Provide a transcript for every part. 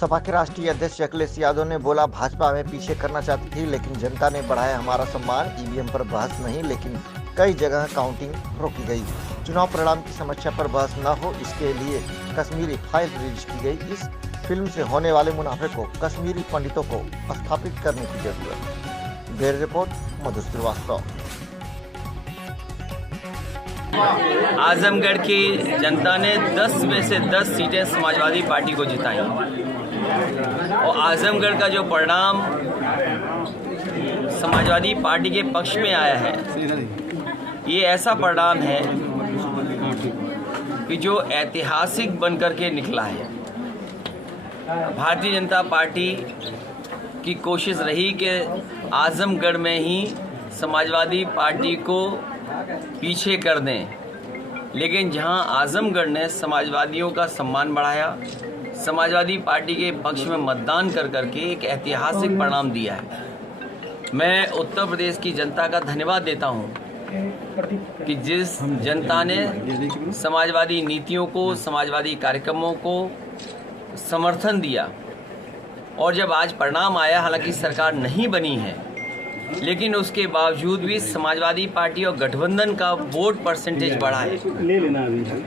सपा के राष्ट्रीय अध्यक्ष अखिलेश यादव ने बोला, भाजपा हमें पीछे करना चाहती थी लेकिन जनता ने बढ़ाया हमारा सम्मान। ईवीएम पर बहस नहीं, लेकिन कई जगह काउंटिंग रोकी गई। चुनाव परिणाम की समस्या पर बहस न हो, इसके लिए कश्मीरी फाइल रिलीज की गई। इस फिल्म से होने वाले मुनाफे को कश्मीरी पंडितों को स्थापित करने की जरूरत। ब्यूरो रिपोर्ट, मधु श्रीवास्तव। आजमगढ़ की जनता ने 10 में से 10 सीटें समाजवादी पार्टी को जिताई और आजमगढ़ का जो परिणाम समाजवादी पार्टी के पक्ष में आया है, ये ऐसा परिणाम है कि जो ऐतिहासिक बनकर के निकला है। भारतीय जनता पार्टी की कोशिश रही कि आजमगढ़ में ही समाजवादी पार्टी को पीछे कर दें, लेकिन जहां आजमगढ़ ने समाजवादियों का सम्मान बढ़ाया, समाजवादी पार्टी के पक्ष में मतदान कर करके एक ऐतिहासिक परिणाम दिया है। मैं उत्तर प्रदेश की जनता का धन्यवाद देता हूं कि जिस जनता ने समाजवादी नीतियों को, समाजवादी कार्यक्रमों को समर्थन दिया, और जब आज परिणाम आया, हालांकि सरकार नहीं बनी है, लेकिन उसके बावजूद भी समाजवादी पार्टी और गठबंधन का वोट परसेंटेज बढ़ा है।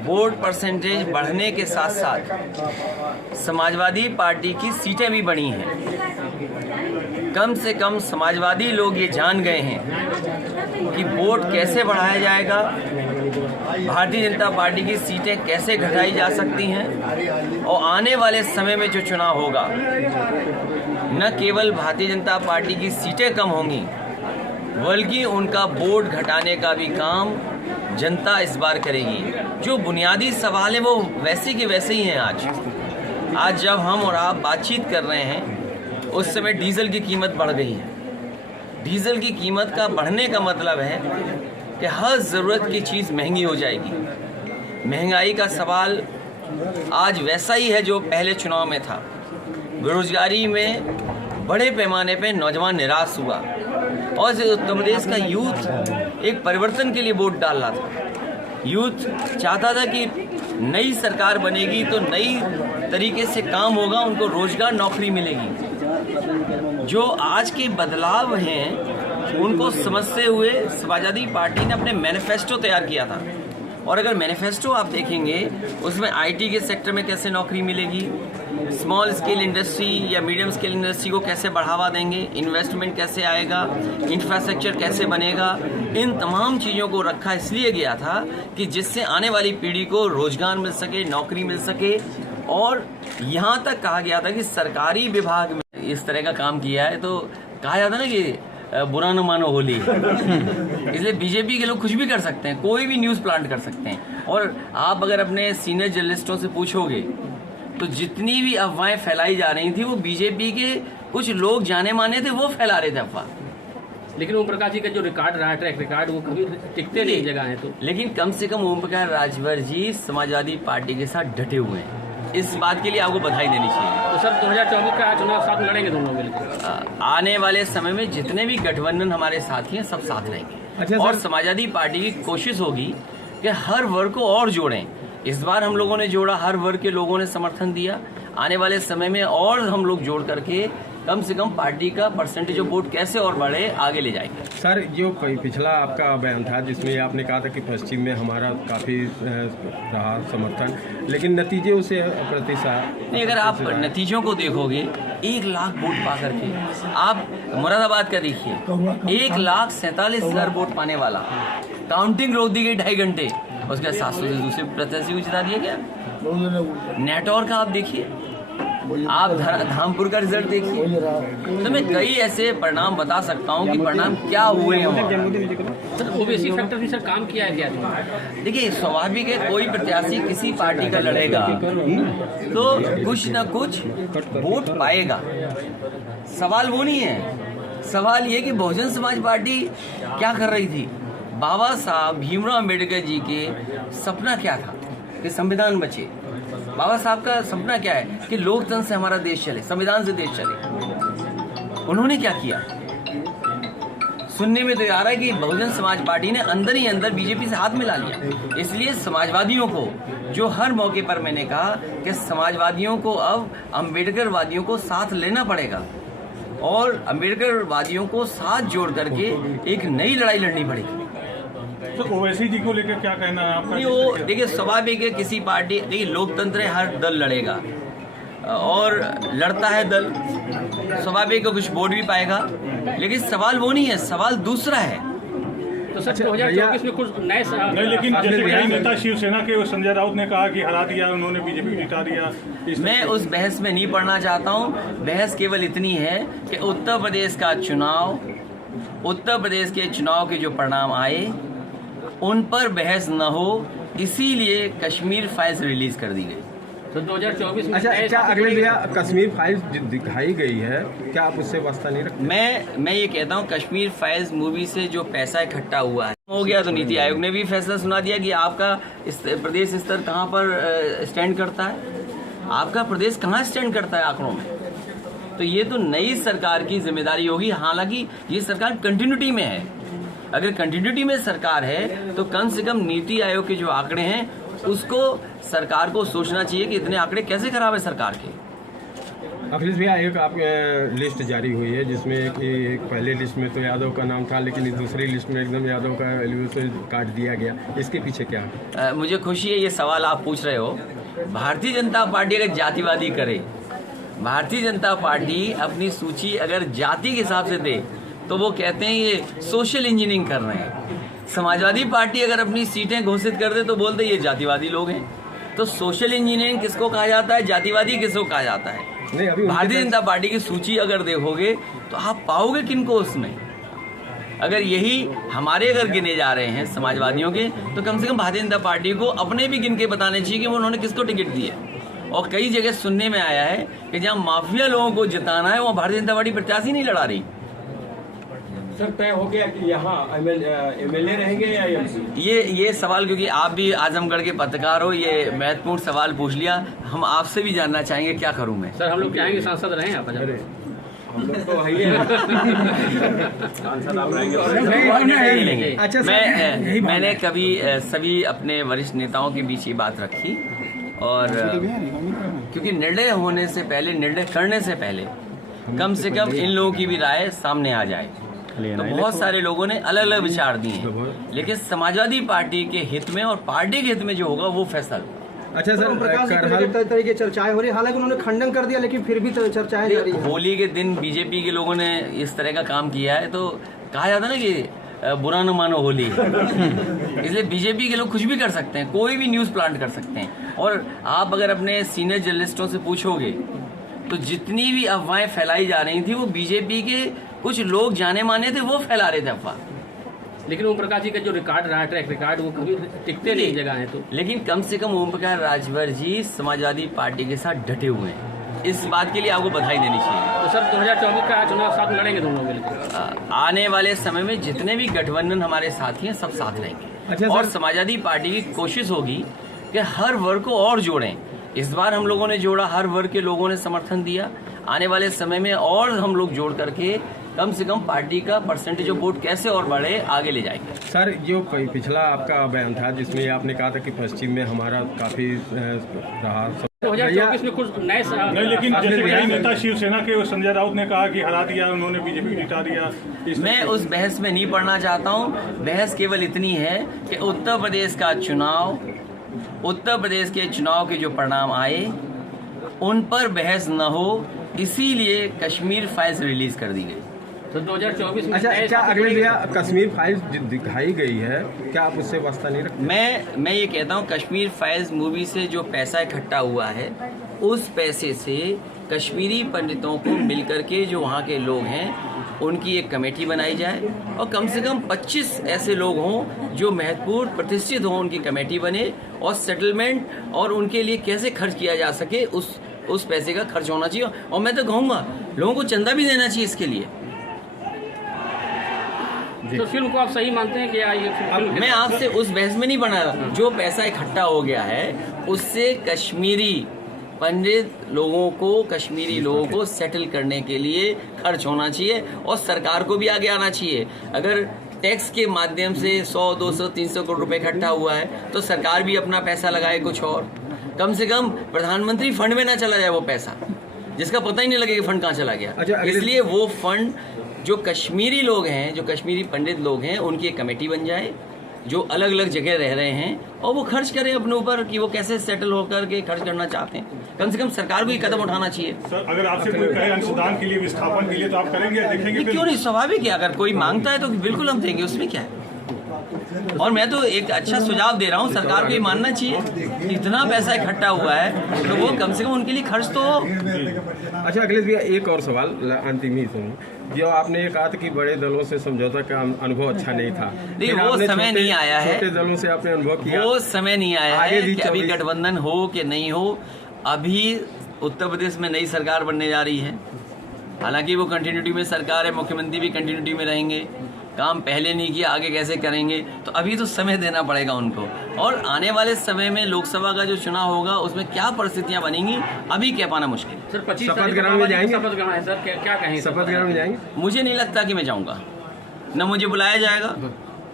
वोट परसेंटेज बढ़ने के साथ साथ समाजवादी पार्टी की सीटें भी बढ़ी हैं। कम से कम समाजवादी लोग ये जान गए हैं कि वोट कैसे बढ़ाया जाएगा, भारतीय जनता पार्टी की सीटें कैसे घटाई जा सकती हैं, और आने वाले समय में जो चुनाव होगा, न केवल भारतीय जनता पार्टी की सीटें कम होंगी, बल्कि उनका वोट घटाने का भी काम जनता इस बार करेगी। जो बुनियादी सवाल है वो वैसे के वैसे ही हैं। आज जब हम और आप बातचीत कर रहे हैं, उस समय डीजल की कीमत बढ़ गई है। डीजल की कीमत का बढ़ने का मतलब है कि हर ज़रूरत की चीज़ महंगी हो जाएगी। महंगाई का सवाल आज वैसा ही है जो पहले चुनाव में था। बेरोजगारी में बड़े पैमाने पे नौजवान निराश हुआ, और उत्तर प्रदेश का यूथ एक परिवर्तन के लिए वोट डाल रहा था। यूथ चाहता था कि नई सरकार बनेगी तो नई तरीके से काम होगा, उनको रोजगार, नौकरी मिलेगी। जो आज के बदलाव हैं उनको समझते हुए समाजवादी पार्टी ने अपने मैनिफेस्टो तैयार किया था। और अगर मैनिफेस्टो आप देखेंगे, उसमें आईटी के सेक्टर में कैसे नौकरी मिलेगी, स्मॉल स्केल इंडस्ट्री या मीडियम स्केल इंडस्ट्री को कैसे बढ़ावा देंगे, इन्वेस्टमेंट कैसे आएगा, इंफ्रास्ट्रक्चर कैसे बनेगा, इन तमाम चीज़ों को रखा इसलिए गया था कि जिससे आने वाली पीढ़ी को रोजगार मिल सके, नौकरी मिल सके। और यहाँ तक कहा गया था कि सरकारी विभाग में इस तरह का काम किया है तो कहा जाता ना कि बुरा न मानो होली। इसलिए बीजेपी के लोग कुछ भी कर सकते हैं, कोई भी न्यूज़ प्लांट कर सकते हैं। और आप अगर अपने सीनियर जर्नलिस्टों से पूछोगे तो जितनी भी अफवाहें फैलाई जा रही थी, वो बीजेपी के कुछ लोग जाने माने थे, वो फैला रहे थे अफवाह। लेकिन ओम प्रकाश जी का जो रिकॉर्ड रहा, ट्रैक रिकॉर्ड, वो कभी टिकते नहीं जगह है। तो लेकिन कम से कम ओम प्रकाश राजभर जी समाजवादी पार्टी के साथ डटे हुए हैं, इस बात के लिए आपको बधाई देनी चाहिए। तो सर 2024 का चुनाव साथ लड़ेंगे दोनों मिलकर? आने वाले समय में जितने भी गठबंधन हमारे साथी हैं, सब साथ रहेंगे। अच्छा, और समाजवादी पार्टी की कोशिश होगी कि हर वर्ग को और जोड़ें। इस बार हम लोगों ने जोड़ा, हर वर्ग के लोगों ने समर्थन दिया। आने वाले समय में और हम लोग जोड़ करके कम से कम पार्टी का परसेंटेज ऑफ वोट कैसे और बढ़े, आगे ले जाएंगे। सर, जो पिछला आपका बयान था जिसमें आपने कहा था कि पश्चिम में हमारा काफ़ी रहा समर्थन, लेकिन नतीजे उसे प्रतिशत नहीं, अगर आप नतीजों को देखोगे, 1 लाख वोट पा करके आप मुरादाबाद का देखिए, 1,47,000 वोट पाने वाला, काउंटिंग रोक दी गई 2.5 घंटे, उसके 700 से दूसरे प्रत्याशी को जिता दिया गया। नेटवर्क का आप देखिए, आप धामपुर का रिजल्ट देखिए। तो मैं कई ऐसे परिणाम बता सकता हूँ कि परिणाम क्या हुए हैं। सर ओबीसी फैक्टर भी सर काम किया है क्या? देखिए, स्वाभाविक है, कोई प्रत्याशी किसी पार्टी का लड़ेगा तो कुछ न कुछ वोट पाएगा। सवाल वो नहीं है, सवाल ये कि बहुजन समाज पार्टी क्या कर रही थी। बाबा साहब भीमराव अम्बेडकर जी के सपना क्या था कि संविधान बचे। बाबा साहब का सपना क्या है कि लोकतंत्र से हमारा देश चले, संविधान से देश चले। उन्होंने क्या किया? सुनने में तो आ रहा है कि बहुजन समाज पार्टी ने अंदर ही अंदर बीजेपी से हाथ मिला लिया। इसलिए समाजवादियों को, जो हर मौके पर मैंने कहा कि समाजवादियों को अब अम्बेडकरवादियों को साथ लेना पड़ेगा और अम्बेडकरवादियों को साथ जोड़ करके एक नई लड़ाई लड़नी पड़ेगी। तो ओवैसी जी को लेकर क्या कहना है आपका? नहीं, वो देखिए स्वाभाविक है, किसी पार्टी, देखिए लोकतंत्र है, हर दल लड़ेगा और लड़ता है दल, स्वाभाविक है कुछ वोट भी पाएगा, लेकिन सवाल वो नहीं है, सवाल दूसरा है। तो सर 2024 में कुछ नए नहीं, लेकिन जैसे कई नेता शिवसेना के संजय राउत ने कहा कि हरा दिया उन्होंने, बीजेपी जिता दिया। मैं उस बहस में नहीं पढ़ना चाहता हूँ। बहस केवल इतनी है कि उत्तर प्रदेश के चुनाव के जो परिणाम आए उन पर बहस न हो, इसीलिए कश्मीर फाइल्स रिलीज कर दी गई। तो 2024 में अच्छा, क्या अगले भैया कश्मीर फाइल्स दिखाई गई है, क्या आप उससे वास्ता नहीं रखते? मैं ये कहता हूँ, कश्मीर फाइल्स मूवी से जो पैसा इकट्ठा हुआ है हो गया, तो नीति आयोग ने भी फैसला सुना दिया कि आपका प्रदेश स्तर कहाँ पर स्टैंड करता है, आपका प्रदेश कहाँ स्टैंड करता है आंकड़ों में। तो ये तो नई सरकार की जिम्मेदारी होगी। हालांकि ये सरकार कंटिन्यूटी में है, अगर कंटिन्यूटी में सरकार है तो कम से कम नीति आयोग के जो आंकड़े हैं उसको सरकार को सोचना चाहिए कि इतने आंकड़े कैसे खराब है सरकार के। अखिलेश भैया, एक आप लिस्ट जारी हुई है जिसमें एक पहले लिस्ट में तो यादव का नाम था, लेकिन इस दूसरी लिस्ट में एकदम यादव का एलिवेशन काट दिया गया, इसके पीछे क्या है? मुझे खुशी है ये सवाल आप पूछ रहे हो। भारतीय जनता पार्टी अगर जातिवादी करे, भारतीय जनता पार्टी अपनी सूची अगर जाति के हिसाब से दे तो वो कहते हैं ये सोशल इंजीनियरिंग कर रहे हैं। समाजवादी पार्टी अगर अपनी सीटें घोषित कर दे तो बोलते ये जातिवादी लोग हैं। तो सोशल इंजीनियरिंग किसको कहा जाता है, जातिवादी किसको कहा जाता है? भारतीय जनता पार्टी की सूची अगर देखोगे तो आप पाओगे किनको उसमें। अगर यही हमारे अगर गिने जा रहे हैं समाजवादियों के, तो कम से कम भारतीय जनता पार्टी को अपने भी गिन के बताने चाहिए कि वो उन्होंने किसको टिकट दिया। और कई जगह सुनने में आया है कि जहाँ माफिया लोगों को जिताना है वहाँ भारतीय जनता पार्टी प्रत्याशी नहीं लड़ा रही। सर, तय हो गया कि यहाँ एमएलए रहेंगे या एमपी? ये सवाल, क्योंकि आप भी आजमगढ़ के पत्रकार हो, ये महत्वपूर्ण सवाल पूछ लिया। हम आपसे भी जानना चाहेंगे, क्या करूं मैं? सर, हम लोग चाहेंगे सांसद रहें आप। हम लोग तो है सांसद आप रहेंगे। अच्छा, मैंने कभी सभी अपने वरिष्ठ नेताओं के बीच ये बात रखी, और क्योंकि निर्णय होने से पहले, निर्णय करने से पहले कम से कम इन लोगों की भी राय सामने आ जाए। तो बहुत सारे लोगों ने अलग अलग विचार दिए हैं, लेकिन समाजवादी पार्टी के हित में और पार्टी के हित में जो होगा वो फैसला। अच्छा सर, तरह की चर्चाएं हो रही, हालांकि उन्होंने खंडन कर दिया, लेकिन फिर भी चर्चाएं जारी हैं। होली के दिन बीजेपी के लोगों ने इस तरह का काम किया है, तो कहा जाता है ना कि बुरा न मानो होली। इसलिए बीजेपी के लोग कुछ भी कर सकते हैं, कोई भी न्यूज़ प्लांट कर सकते हैं। और आप अगर अपने सीनियर जर्नलिस्टों से पूछोगे तो जितनी भी अफवाहें फैलाई जा रही थी वो बीजेपी के कुछ लोग जाने माने थे, वो फैला रहे थे अफवाह। लेकिन ओम प्रकाश जी का जो रिकॉर्ड रहा, ट्रैक रिकॉर्ड, वो कभी टिकते नहीं जगह है। तो लेकिन कम से कम ओम प्रकाश राजभर जी समाजवादी पार्टी के साथ डटे हुए हैं, इस बात के लिए आपको बधाई देनी चाहिए। तो सर 2024 का चुनाव साथ लड़ेंगे दोनों मिलकर? आने वाले समय में जितने भी गठबंधन हमारे साथी हैं सब साथ रहेंगे। अच्छा, और समाजवादी पार्टी की कोशिश होगी कि हर वर्ग को और जोड़ें। इस बार हम लोगों ने जोड़ा, हर वर्ग के लोगों ने समर्थन दिया। आने वाले समय में और हम लोग जोड़ करके कम से कम पार्टी का परसेंटेज ऑफ वोट कैसे और बढ़े, आगे ले जाएंगे। सर, जो पिछला आपका बयान था जिसमें आपने कहा था कि पश्चिम में हमारा काफी रहा 2024 में कुछ नए नहीं, लेकिन जैसे कई नेता शिवसेना के संजय राउत ने कहा कि हरा दिया उन्होंने, बीजेपी जिता दिया। मैं उस बहस में नहीं पढ़ना चाहता हूँ। बहस केवल इतनी है कि उत्तर प्रदेश के चुनाव के जो परिणाम आए उन पर बहस न हो, इसीलिए कश्मीर फाइल्स रिलीज कर दी गई। तो 2024 में अच्छा, क्या अगले भैया कश्मीर फाइल्स दिखाई गई है, क्या आप उससे वास्ता नहीं रखते? मैं ये कहता हूँ, कश्मीर फाइल्स मूवी से जो पैसा इकट्ठा हुआ है उस पैसे से कश्मीरी पंडितों को मिलकर के जो वहाँ के लोग हैं उनकी एक कमेटी बनाई जाए, और कम से कम 25 ऐसे लोग हों जो महत्वपूर्ण प्रतिष्ठित हों, उनकी कमेटी बने, और सेटलमेंट और उनके लिए कैसे खर्च किया जा सके उस पैसे का खर्च होना चाहिए। और मैं तो कहूँगा लोगों को चंदा भी देना चाहिए इसके लिए। तो फिल्म को आप सही मानते हैं कि ये फिल्म? मैं आपसे उस बहस में नहीं बना रहा। जो पैसा इकट्ठा हो गया है उससे कश्मीरी पंडित लोगों को, कश्मीरी लोगों को सेटल करने के लिए खर्च होना चाहिए और सरकार को भी आगे आना चाहिए। अगर टैक्स के माध्यम से 100, 200, 300 करोड़ रुपए इकट्ठा हुआ है तो सरकार भी अपना पैसा लगाए कुछ और। कम से कम प्रधानमंत्री फंड में ना चला जाए वो पैसा, जिसका पता ही नहीं लगे कि फंड कहाँ चला गया। अच्छा, इसलिए वो फंड जो कश्मीरी लोग हैं, जो कश्मीरी पंडित लोग हैं, उनकी एक कमेटी बन जाए जो अलग अलग जगह रह रहे हैं और वो खर्च करें अपने ऊपर कि वो कैसे सेटल होकर के खर्च करना चाहते हैं। कम से कम सरकार को ये कदम उठाना चाहिए। सर, अगर आपसे कोई कहे अंशदान के लिए, विस्थापन के लिए, तो आप करेंगे, देखेंगे? नहीं, क्यों नहीं, स्वाभाविक है। अगर कोई मांगता है तो बिल्कुल हम देंगे, उसमें क्या है। और मैं तो एक अच्छा सुझाव दे रहा हूँ, सरकार को ये मानना चाहिए कि इतना पैसा इकट्ठा हुआ है तो वो कम से कम उनके लिए खर्च तो हो। अच्छा अखिलेश भैया, एक और सवाल अंतिम ही सुनो। जो आपने ये कहा था कि बड़े दलों से समझौता का अनुभव अच्छा नहीं था, नहीं, वो समय नहीं आया है। छोटे दलों से आपने अनुभव किया, वो समय नहीं आया है कि अभी 24 गठबंधन हो कि नहीं हो। अभी उत्तर प्रदेश में नई सरकार बनने जा रही है, हालांकि वो कंटिन्यूटी में सरकार है, मुख्यमंत्री भी कंटिन्यूटी में रहेंगे। काम पहले नहीं किया, आगे कैसे करेंगे, तो अभी तो समय देना पड़ेगा उनको। और आने वाले समय में लोकसभा का जो चुनाव होगा उसमें क्या परिस्थितियां बनेंगी अभी कह पाना मुश्किल। सर 25 शपथ तारीख ग्रहण में जाएंगे? शपथ ग्रहण है सर, क्या कहें? शपथ ग्रहण में जाएंगे? मुझे नहीं लगता कि मैं जाऊंगा, न मुझे बुलाया जाएगा।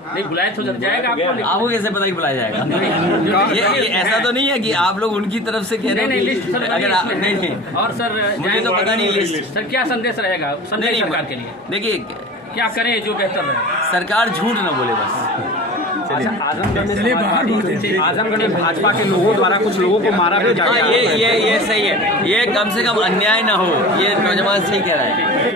नहीं बुलाया तो जाएगा आपको। आपको कैसे पता कि बुलाया जाएगा? ये ऐसा तो नहीं है कि आप लोग उनकी तरफ से कह रहे नहीं, हो लिस्ट कि सर अगर आप नहीं। और सर मुझे तो पता नहीं लिस्ट। सर क्या संदेश रहेगा संदेश सरकार के लिए? देखिए, क्या करें जो बेहतर रहे? सरकार झूठ न बोले बस। आजमगढ़ में भाजपा के लोगों द्वारा कुछ लोगों को मारा भी जा हाँ, ये सही है। ये कम से कम अन्याय ना हो, ये नौजवान सही कह रहा है।